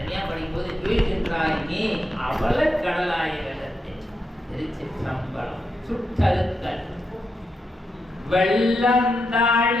தனியா படிக்கும்போது வீழ்கின்றாய் நீ? அவல கடலாய வெள்ளத்தை திருச்சிற்றம்பலம் சுற்றறுத்தல் வெள்ளம் தாழ்